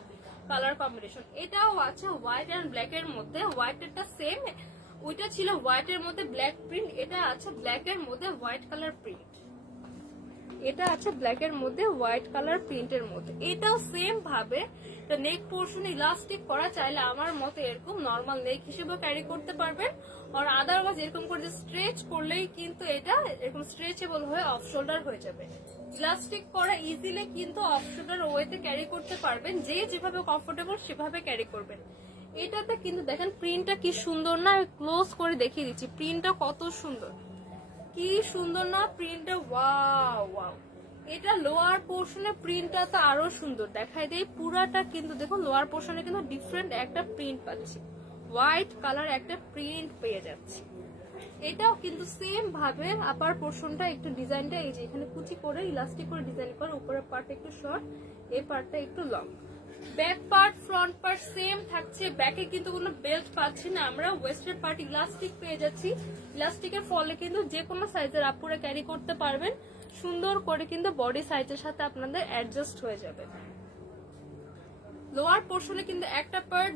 কালার কম্বিনেশন। এটাও আছে হোয়াইট এন্ড ব্ল্যাক এর মধ্যে। হোয়াইট এরটা সেম, ওইটা ছিল হোয়াইট এর মধ্যে ব্ল্যাক প্রিন্ট, এটা আছে ব্ল্যাক এর মধ্যে হোয়াইট কালার প্রিন্ট। এটা আছে ব্ল্যাক এর মধ্যে হোয়াইট কালার প্রিন্টের মধ্যে। এটাও সেম ভাবে নেক পোর্শন ইলাস্টিক করা, চাইলে আমার মতো এরকম নর্মাল নেক হিসেবে ক্যারি করতে পারবেন। আর আদারওয়াইজ এরকম করে স্ট্রেচ করলেই কিন্তু এটা এরকম স্ট্রেচেবল হয়ে অফ শোল্ডার হয়ে যাবে। ইলাস্টিক করা ইজিলি কিন্তু অফ শোল্ডার ওয়েতে ক্যারি করতে পারবেন, যে যেভাবে কমফোর্টেবল সেভাবে ক্যারি করবেন। এটাতে কিন্তু দেখেন প্রিন্টটা কি সুন্দর না, ক্লোজ করে দেখিয়ে দিচ্ছি প্রিন্টটা কত সুন্দর, কি সুন্দর না প্রিন্টটা, ওয়াও ওয়াও। এটা লোয়ার পোর্শনে প্রিন্টটা তো আরো সুন্দর দেখাই দেয়। পুরাটা কিন্তু দেখুন লোয়ার পোর্শনে কিন্তু ডিফারেন্ট একটা প্রিন্ট পাচ্ছি, হোয়াইট কালার একটা প্রিন্ট পেয়ে যাচ্ছি। এটাও কিন্তু সেম ভাবে আপার পোর্শনটা একটু ডিজাইনটা এই যে এখানে কুচি করে ইলাস্টিক করে ডিজাইন করে, উপরের পার্টটা একটু শর্ট, এই পার্টটা একটু long. Back part front part same থাকছে, ব্যাকে কিন্তু কোনো বেল্ট পাচ্ছি না আমরা, ওয়েস্টের পার্ট ইলাস্টিক পেয়ে যাচ্ছি। ইলাস্টিকের ফলে কিন্তু যে কোনো সাইজের আপুরে ক্যারি করতে পারবেন, সুন্দর করে কিন্তু বডি সাইজের সাথে আপনাদের অ্যাডজাস্ট হয়ে যাবে। লোয়ার পোর্শনে কিন্তু একটা পার্ট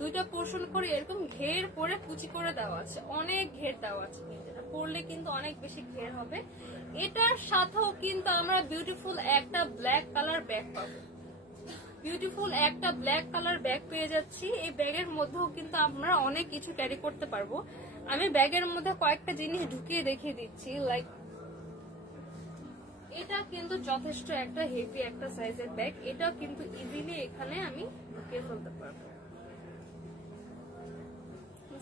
দুইটা পোর্শন করে এরকম ঘের করে কুচি করে দেওয়া আছে, অনেক ঘের দেওয়া আছে, এটা পরলে কিন্তু অনেক বেশি ঘের হবে। এটার সাথেও কিন্তু আমরা বিউটিফুল একটা ব্ল্যাক কালার ব্যাগ পাবো, বিউটিফুল একটা ব্ল্যাক কালার ব্যাগ পেয়ে যাচ্ছি। এই ব্যাগের মধ্যেও কিন্তু আমরা অনেক কিছু ক্যারি করতে পারবো। আমি ব্যাগের মধ্যে কয়েকটা জিনিস ঢুকিয়ে দেখিয়ে দিচ্ছি। লাইক এটা কিন্তু যথেষ্ট একটা হেভি একটা সাইজের ব্যাগ, এটা কিন্তু ইজিলি এখানে আমি ঢুকিয়ে ফেলতে পারবো।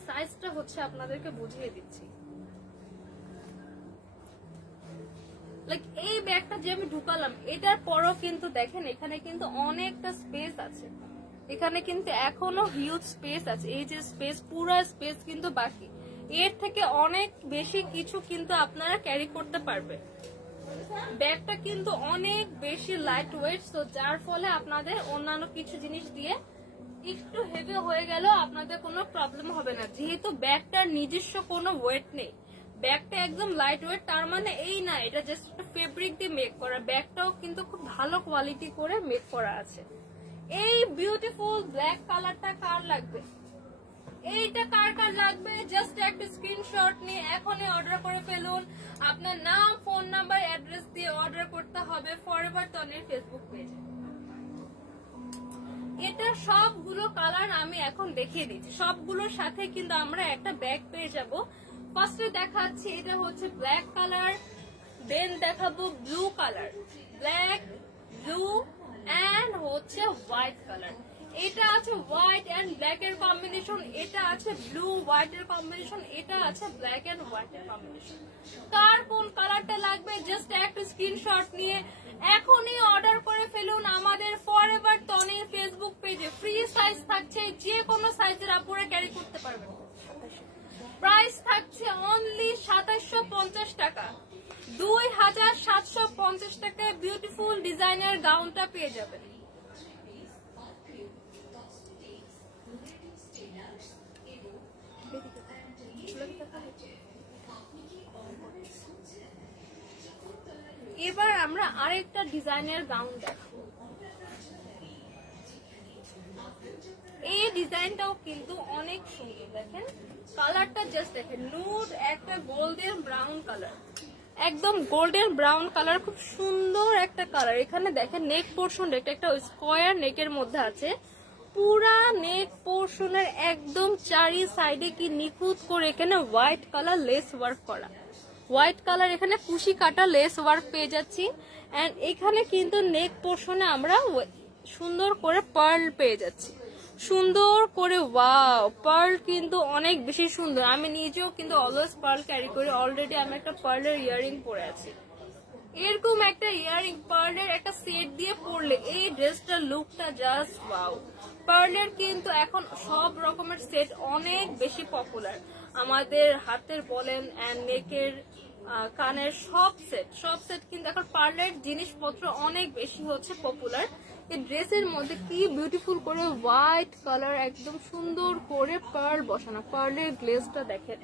সাইজটা হচ্ছে আপনাদেরকে বুঝিয়ে দিচ্ছি। লাইক এই ব্যাগটা যে আমি ঢুকালাম এটার পরও কিন্তু দেখেন এখানে কিন্তু অনেকটা স্পেস আছে, এখানে কিন্তু এখনো হিউজ স্পেস আছে। এই যে স্পেস, পুরো স্পেস কিন্তু বাকি, এর থেকে অনেক বেশি কিছু কিন্তু আপনারা ক্যারি করতে পারবে। ব্যাগটা কিন্তু অনেক বেশি লাইট ওয়েট, তো যার ফলে আপনাদের অন্যান্য কিছু জিনিস দিয়ে একটু হেভি হয়ে গেল আপনাদের কোনো প্রবলেম হবে না, যেহেতু ব্যাগটার নিজস্ব কোনো ওয়েট নেই। ব্যাগটা একদম লাইট ওয়েট, তার মানে এই না এটা জাস্ট একটা ফেব্রিক দিয়ে মেক করা, ব্যাগটাও কিন্তু খুব ভালো কোয়ালিটি করে মেক করা আছে। এই বিউটিফুল ব্ল্যাক কালারটা কার লাগবে, এইটা কার কার লাগবে জাস্ট একটা স্ক্রিনশট নিয়ে এখনই অর্ডার করে ফেলুন। আপনার নাম, ফোন নাম্বার, অ্যাড্রেস দিয়ে অর্ডার করতে হবে ফরএভার টনির ফেসবুক পেজে। এটা সবগুলো কালার আমি এখন দেখিয়ে দিচ্ছি, সবগুলোর সাথে কিন্তু আমরা একটা ব্যাগ পেয়ে যাব। ফার্স্টে দেখাচ্ছি এটা হচ্ছে ব্ল্যাক কালার, দেন দেখাবো blue colour, black, blue and হচ্ছে হোয়াইট কালার। এটা আছে হোয়াইট এন্ড ব্ল্যাক এর কম্বিনেশন, এটা আছে ব্লু হোয়াইট এর কম্বিনেশন, এটা আছে ব্ল্যাক এন্ড হোয়াইট এর কম্বিনেশন। কার কোন কালারটা লাগবে জাস্ট একটা স্ক্রিনশট নিয়ে এখনই অর্ডার করে ফেলুন আমাদের ফরএভার টনির ফেসবুক পেজে। ফ্রি সাইজ থাকছে, যে কোনো সাইজের আপুরা ক্যারি করতে পারবেন। প্রাইস থাকছে অনলি 2750 টাকা, 2750 টাকায় বিউটিফুল ডিজাইনার গাউনটা পেয়ে যাবেন। এবার আমরা আরেকটা ডিজাইনের গাউন দেখাবো। এই ডিজাইনটাও কিন্তু অনেক সুন্দর, দেখেন কালারটা জাস্ট দেখেন, নুড একটা গোল্ডেন ব্রাউন কালার, একদম গোল্ডেন ব্রাউন কালার, খুব সুন্দর একটা কালার। এখানে দেখেন নেক পোর্শন একটা স্কোয়ার নেকের মধ্যে আছে। পুরা নেক পোর্শনের একদম চারি সাইডে কি নিখুঁত করে এখানে হোয়াইট কালার লেস ওয়ার্ক করা, হোয়াইট কালার এখানে কুশি কাটা লেস ওয়ার্ক পেয়ে যাচ্ছি। এন্ড এখানে কিন্তু নেক পোর্শনে আমরা সুন্দর করে পার্ল পেয়ে যাচ্ছি, সুন্দর করে। ওয়াও, পার্ল কিন্তু অনেক বেশি সুন্দর। আমি নিজেও কিন্তু অলওয়েজ পার্ল ক্যারি করি। অলরেডি আমি একটা পার্লের ইয়ারিং পরে আছি। এরকম একটা ইয়ারিং পার্লের একটা সেট দিয়ে পরলে এই ড্রেসটার লুকটা জাস্ট ওয়াও। পার্লের কিন্তু এখন সব রকমের সেট অনেক বেশি পপুলার। আমাদের হাতের বলেন এন্ড নেকের, কানের সব সেট কিন্তু এখন পার্লের জিনিসপত্র অনেক বেশি হচ্ছে পপুলার। এই ড্রেসের মধ্যে কি বিউটিফুল করে হোয়াইট কালার একদম সুন্দর করে পার্ল বসানো। পার্লের গ্লেজটা দেখেন,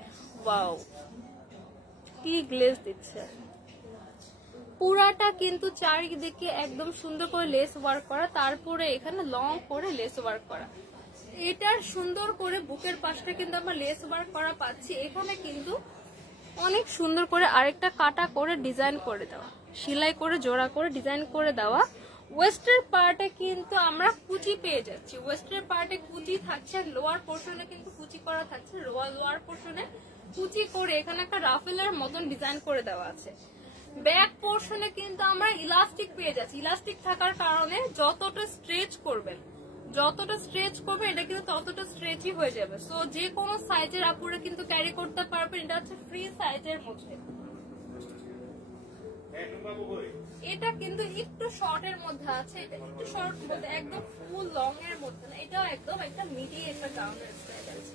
ওয়াও কি গ্লেজ দিচ্ছে। পুরাটা কিন্তু চারিদিকে একদম সুন্দর করে লেস ওয়ার্ক করা, তারপরে এখানে লং করে লেস ওয়ার্ক করা। এটার সুন্দর করে বুকের পাশটা কিন্তু আমরা লেস ওয়ার্ক করা পাচ্ছি। এখানে কিন্তু অনেক সুন্দর করে আরেকটা কাটা করে ডিজাইন করে দেওয়া, সেলাই করে জোড়া করে ডিজাইন করে দেওয়া। ওয়েস্টের পার্টে কিন্তু আমরা কুচি পেয়ে যাচ্ছি। ওয়েস্টের পার্টে কুচি থাকছে, লোয়ার পোর্শনে কিন্তু কুচি করা থাকছে। লোয়ার পোর্শনে কুচি করে এখানে একটা রাফেলের মতন ডিজাইন করে দেওয়া আছে। ব্যাক পোর্শনে কিন্তু আমরা ইলাস্টিক পেয়ে যাচ্ছি। ইলাস্টিক থাকার কারণে যতটা স্ট্রেচ করবেন এটা কিন্তু ততটা স্ট্রেচই হয়ে যাবে। সো যে কোনো সাইজের আপুরা কিন্তু ক্যারি করতে পারবেন। এটা হচ্ছে ফ্রি সাইজের মধ্যে। এটা কিন্তু একটু শর্টের মধ্যে আছে, এটা একটু শর্ট মধ্যে, একদম ফুল লং এর মধ্যে না, এটাও একদম একটা মিডি একটা গাউনের স্টাইল আছে।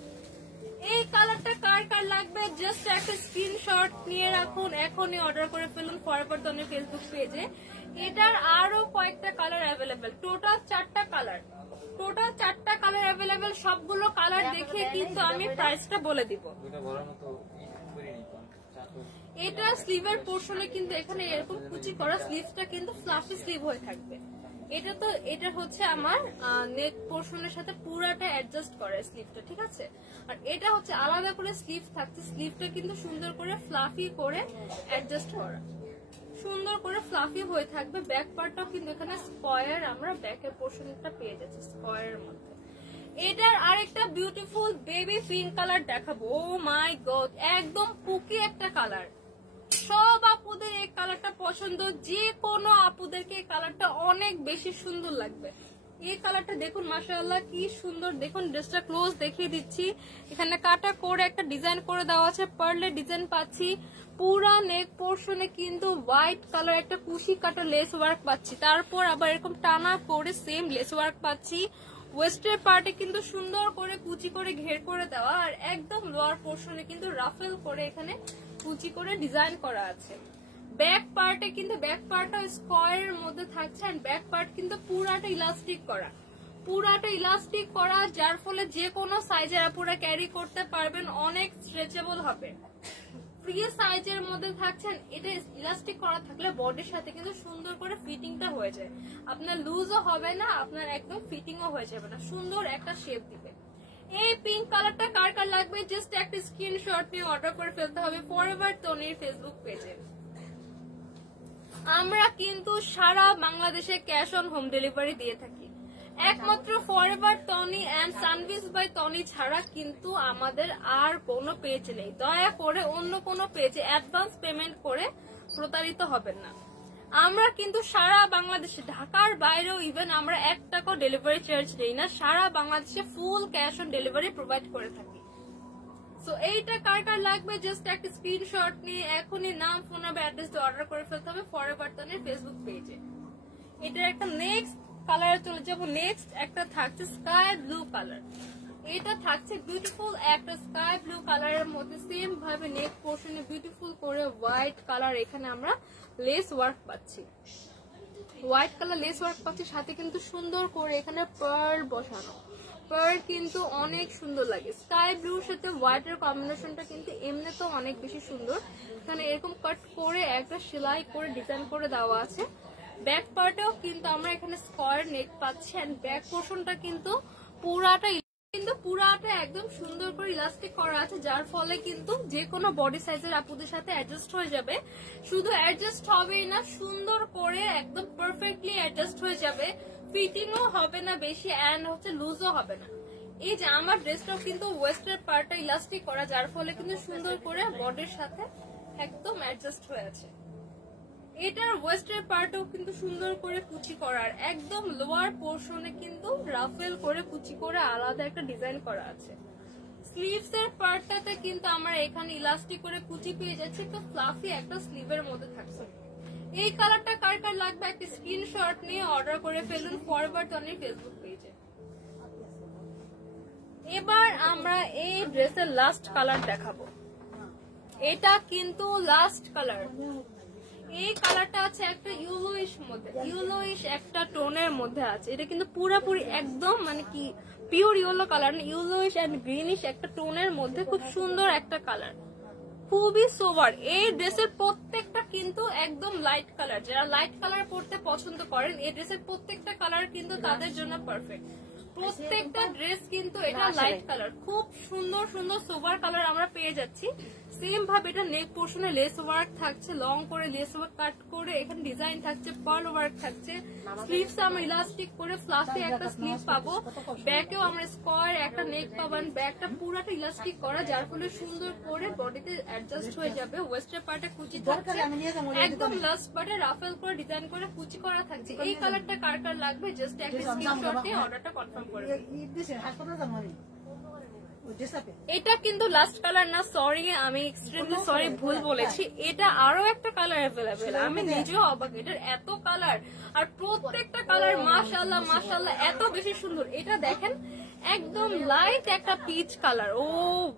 এই কালারটা কার লাগবে জাস্ট একটা স্ক্রিনশট নিয়ে রাখুন, এখনই অর্ডার করে ফেলুন ফরএভার তনির ফেসবুক পেজে। এটার আরো কয়েকটা কালার অ্যাভেলেবেল, টোটাল 4টা কালার অ্যাভেলেবেল। সবগুলো কালার দেখে কিন্তু আমি প্রাইসটা বলে দিব। এটা স্লিভের পোর্শনে কিন্তু এখানে এরকম কুচি করা, স্লিভসটা কিন্তু ফ্লাফি স্লিভ হয়ে থাকবে। এটা হচ্ছে আমার নেক পোর্শনের সাথে পুরাটা অ্যাডজাস্ট করে স্লিভটা, ঠিক আছে। আর এটা হচ্ছে আলাদা করে স্লিভ থাকছে, স্লিভটা কিন্তু সুন্দর করে ফ্লাফি করে অ্যাডজাস্ট করা, সুন্দর করে ফ্লাফি হয়ে থাকবে। ব্যাক পার্টটাও কিন্তু এখানে স্কয়ার, আমরা ব্যাকের পোর্শনটা পেয়ে যাচ্ছি স্কয়ারের মধ্যে। এটার আরেকটা বিউটিফুল বেবি পিঙ্ক কালার দেখাবো। ও মাই গড, একদম পুকি একটা কালার। সব আপুদের এই কালারটা পছন্দ, যে কোনো আপুদেরকে এই কালারটা অনেক বেশি সুন্দর লাগবে। এই কালারটা দেখুন মাশাআল্লাহ কি সুন্দর। দেখুন ড্রেসটা ক্লোজ দেখিয়ে দিচ্ছি। এখানে কাটা করে একটা ডিজাইন করে দেওয়া আছে, পার্লের ডিজাইন পাচ্ছি। পুরা নেক পোর্শনে কিন্তু হোয়াইট কালার একটা কুশি কাটা লেস ওয়ার্ক পাচ্ছি, তারপর আবার এরকম টানা করে সেম লেস ওয়ার্ক পাচ্ছি। ওয়েস্টের পার্টে কিন্তু সুন্দর করে কুচি করে ঘের করে দেওয়া, আর একদম লোয়ার পোর্শনে কিন্তু রাফেল করে এখানে কুচি করে ডিজাইন করা আছে। ব্যাক পার্টে কিন্তু ব্যাক পার্টটা স্কয়ারের মধ্যে থাকছে, এন্ড ব্যাক পার্ট কিন্তু পুরাটা ইলাস্টিক করা, যার ফলে যে কোনো সাইজের আপুরা ক্যারি করতে পারবেন, অনেক স্ট্রেচেবল হবে। ফ্রি সাইজের মধ্যে থাকছেন, এটা ইলাস্টিক করা থাকলে বডির সাথে কিন্তু সুন্দর করে ফিটিংটা হয়ে যায়, আপনার লুজও হবে না, আপনার একদম ফিটিংও হয়ে যাবে না, সুন্দর একটা শেপ দিবে। এই পিঙ্ক কালারটা কার লাগবে জাস্ট একটা স্ক্রিনশট নিয়ে অর্ডার করে ফেলতে হবে ফরএভার তনির ফেসবুক পেজে। আমরা কিন্তু সারা বাংলাদেশে ক্যাশ অন হোম ডেলিভারি দিয়ে থাকি। একমাত্র forever Toni and সানভিজ by Toni ছাড়া কিন্তু আমাদের আর কোনো পেজ নেই। দয়া করে অন্য কোনো পেজে অ্যাডভান্স পেমেন্ট করে প্রতারিত হবেন না। আমরা কিন্তু সারা বাংলাদেশে, ঢাকার বাইরেও ইভেন আমরা 1 টাকা ডেলিভারি চার্জ নেই না, সারা বাংলাদেশে full cash on delivery provide করে থাকি। সো এইটা কার লাগবে জাস্ট একটা স্ক্রিনশট নিয়ে এখনই নাম, ফোন নাম্বার, অ্যাড্রেস দিয়ে অর্ডার করে ফেলতে হবে ফরএভার তনির ফেসবুক পেজে। এটার একটা নেক্সট কালারে চলে যাবো। নেক্সট একটা থাকছে স্কাই ব্লু কালার। এটা থাকছে বিউটিফুল একটা স্কাই ব্লু কালারের মধ্যে, সেম ভাবে নেক পোর্শনে বিউটিফুল করে হোয়াইট কালার, এখানে আমরা লেস ওয়ার্ক পাচ্ছি, হোয়াইট কালার লেস ওয়ার্ক পাচ্ছি, সাথে কিন্তু সুন্দর করে এখানে পার্ল বসানো। পার্ল কিন্তু অনেক সুন্দর লাগে। স্কাই ব্লুর সাথে হোয়াইটের কম্বিনেশনটা কিন্তু এমনিতেও অনেক বেশি সুন্দর। এখানে এরকম কাট করে একটা সেলাই করে ডিজাইন করে দেওয়া আছে। ব্যাক পার্টেও কিন্তু আমরা এখানে স্কয়ার নেক পাচ্ছি, এন্ড ব্যাক পোর্শনটা কিন্তু পুরাটা কিন্তু পুরাটা একদম সুন্দর করে ইলাস্টিক করা আছে, যার ফলে কিন্তু যে কোনো বডি সাইজের আপুদের সাথে অ্যাডজাস্ট হয়ে যাবে। শুধু অ্যাডজাস্ট হবেই না, সুন্দর করে একদম পারফেক্টলি অ্যাডজাস্ট হয়ে যাবে, ফিটিংও হবে না বেশি এন্ড হচ্ছে লুজও হবে না। এই যে আমার ড্রেসটাও কিন্তু ওয়েস্টের পার্টটা ইলাস্টিক করা, যার ফলে কিন্তু সুন্দর করে বডির সাথে একদম অ্যাডজাস্ট হয়ে আছে। এটার ওয়েস্টের পার্টও কিন্তু সুন্দর করে কুচি করার, একদম লোয়ার পোর্শনে কিন্তু রাফেল করে কুচি করে আলাদা একটা ডিজাইন করা আছে। স্লিভস এর পার্টটাতে কিন্তু আমরা এখানে ইলাস্টিক করে কুচি পেয়ে যাচ্ছি, তো ফ্লাফি একটা স্লিভের মধ্যে থাকছে। এই কালারটা কার কার লাগবে একটা স্ক্রিনশট নিয়ে অর্ডার করে ফেলুন ফরওয়ার্ড অনের ফেসবুক পেজে। এবার আমরা এই ড্রেসের লাস্ট কালার দেখাবো। এটা কিন্তু লাস্ট কালার। এই কালারটা আছে একটা ইয়েলোইশ মধ্যে, ইয়েলোইশ একটা টোনের মধ্যে আছে। এটা কিন্তু পুরোপুরি একদম মানে কি পিওর ইয়েলো কালার না, ইয়েলোইশ এন্ড গ্রিনিশ একটা টোনের মধ্যে খুব সুন্দর একটা কালার, খুবই সোবার। এই ড্রেসের প্রত্যেকটা কিন্তু একদম লাইট কালার, যারা লাইট কালার পরতে পছন্দ করেন এই ড্রেসের প্রত্যেকটা কালার কিন্তু তাদের জন্য পারফেক্ট। প্রত্যেকটা ড্রেস কিন্তু এটা লাইট কালার, খুব সুন্দর সুন্দর সোবার কালার আমরা পেয়ে যাচ্ছি। সেম ভাবে এটা নেক পোর্শনে লেস ওয়ার্ক থাকছে, লং করে লেস ওয়ার্ক কাট করে এখানে ডিজাইন থাকছে, পার্ল ওয়ার্ক থাকছে। স্লিভস আমরা ইলাস্টিক করে ফ্লাফি একটা স্লিভ পাবো, ব্যাকেও আমরা স্কোয়ার একটা নেক পাবেন, ব্যাকটা পুরাটা ইলাস্টিক করা, যার ফলে সুন্দর করে বডিতে অ্যাডজাস্ট হয়ে যাবে। ওয়েস্টের পার্টে কুচি থাকছে, একদম লাস্ট পার্টে রাফেল করে ডিজাইন করে কুচি করা থাকছে। এই কালারটা কার কার লাগবে জাস্ট একটা স্ক্রিনশট দিয়ে অর্ডারটা কনফার্ম করে দিন। এটা কিন্তু লাস্ট কালার না, সরি আমি এক্সট্রিমলি সরি ভুল বলেছি, এটা আরো একটা কালার অ্যাভেলেবেল। আমি নিজেও অবাক, এটার এত কালার আর প্রত্যেকটা কালার মাশাআল্লাহ মাশাআল্লাহ এত বেশি সুন্দর। এটা দেখেন একদম লাইট একটা পিচ কালার, ও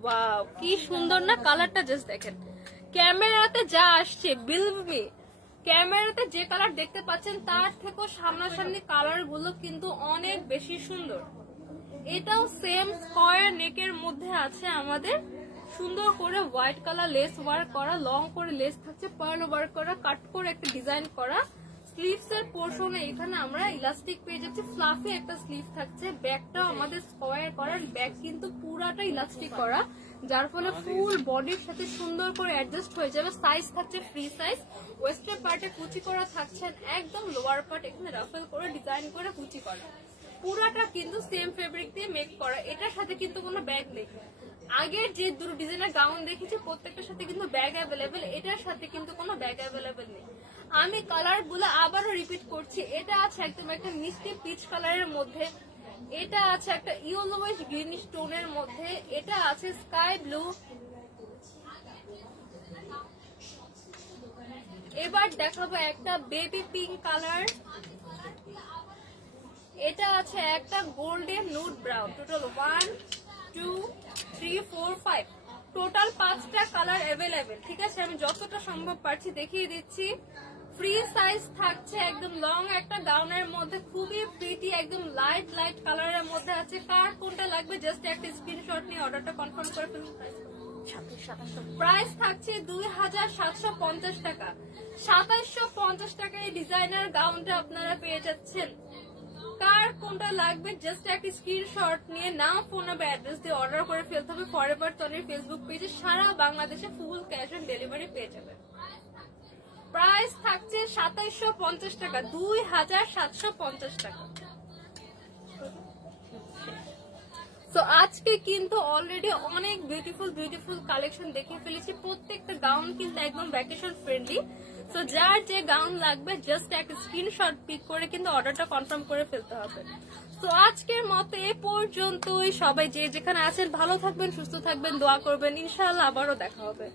ওয়াও কি সুন্দর না কালারটা, জাস্ট দেখেন। ক্যামেরাতে যা আসছে বিলিভ মি, ক্যামেরাতে যে কালার দেখতে পাচ্ছেন তার থেকেও সামনাসামনি কালার গুলো কিন্তু অনেক বেশি সুন্দর। এটাও সেম স্কয়ার নেকের মধ্যে আছে আমাদের, সুন্দর করে হোয়াইট কালার লেস ওয়ার্ক করা, লং করে লেস থাকছে, পার্ল ওয়ার্ক করা, কাট করে একটা ডিজাইন করা। স্লিভস এর পোর্শনে এখানে আমরা ইলাস্টিক পেয়ে যাচ্ছি, ফ্লাফি একটা স্লিভ থাকছে, ব্যাকটাও আমাদের স্কয়ার করা, ব্যাক কিন্তু পুরাটা ইলাস্টিক করা, যার ফলে ফুল বডির সাথে সুন্দর করে অ্যাডজাস্ট হয়ে যাবে। সাইজ থাকছে ফ্রি সাইজ, ওয়েস্টের পার্টে কুচি করা থাকছে, একদম লোয়ার পার্ট এখানে রাফেল করে ডিজাইন করে কুচি করা, পুরাটা কিন্তু সেম ফেব্রিক দিয়ে মেক করা। এটার সাথে কিন্তু কোনো ব্যাগ নেই। আগের যে দুটো ডিজাইনের গাউন দেখেছি প্রত্যেকটার সাথে কিন্তু ব্যাগ অ্যাভেলেবেল, এটার সাথে কিন্তু কোনো ব্যাগ অ্যাভেলেবেল নেই। আমি কালার গুলো আবারও রিপিট করছি, এটা আছে একদম একটা মিষ্টি পিচ কালারের মধ্যে, এটা আছে একটা ইয়েলোইশ গ্রিনিশ টোনের মধ্যে, এটা আছে স্কাই ব্লু। এবার দেখাবো একটা বেবি পিঙ্ক কালার, এটা আছে একটা golden nude brown. Total 1 2 3 4 5 total 5টা কালার অ্যাভেলেবেল। ঠিক আছে, আমি যতটা সম্ভব পারছি দেখিয়ে দিচ্ছি। ফ্রি সাইজ থাকছে, একদম লং একটা গাউনের মধ্যে, খুবই প্রিটি, একদম লাইট লাইট কালারের মধ্যে আছে। কার কোনটা লাগবে জাস্ট একটা স্ক্রিনশট নিয়ে অর্ডারটা কনফার্ম করে ফেলুন। প্রাইস থাকছে 2750 টাকা। 2750 টাকা এই ডিজাইনার গাউনটা আপনারা পেয়ে যাচ্ছেন। কার কোনটা লাগবে জাস্ট একটা স্ক্রিনশট নিয়ে নাম, ফোন নাম্বার, অ্যাড্রেস দিয়ে অর্ডার করে ফেলতে হবে ফরএভার তনির ফেসবুক পেজে। সারা বাংলাদেশে ফুল ক্যাশ অন ডেলিভারি পেয়ে যাবে। প্রাইস থাকছে 2750 টাকা, 2750 টাকা। তো আজকে কিন্তু অলরেডি অনেক বিউটিফুল বিউটিফুল কালেকশন দেখে ফেলেছি। প্রত্যেকটা গাউন কিন্তু একদম ভ্যাকেশন ফ্রেন্ডলি। তো যার যে গাউন লাগবে জাস্ট একটা স্ক্রিনশট পিক করে কিন্তু অর্ডারটা কনফার্ম করে ফেলতে হবে। তো আজকের মতো এ পর্যন্তই। সবাই যে যেখানে আছেন ভালো থাকবেন, সুস্থ থাকবেন, দোয়া করবেন, ইনশাআল্লাহ আবারও দেখা হবে।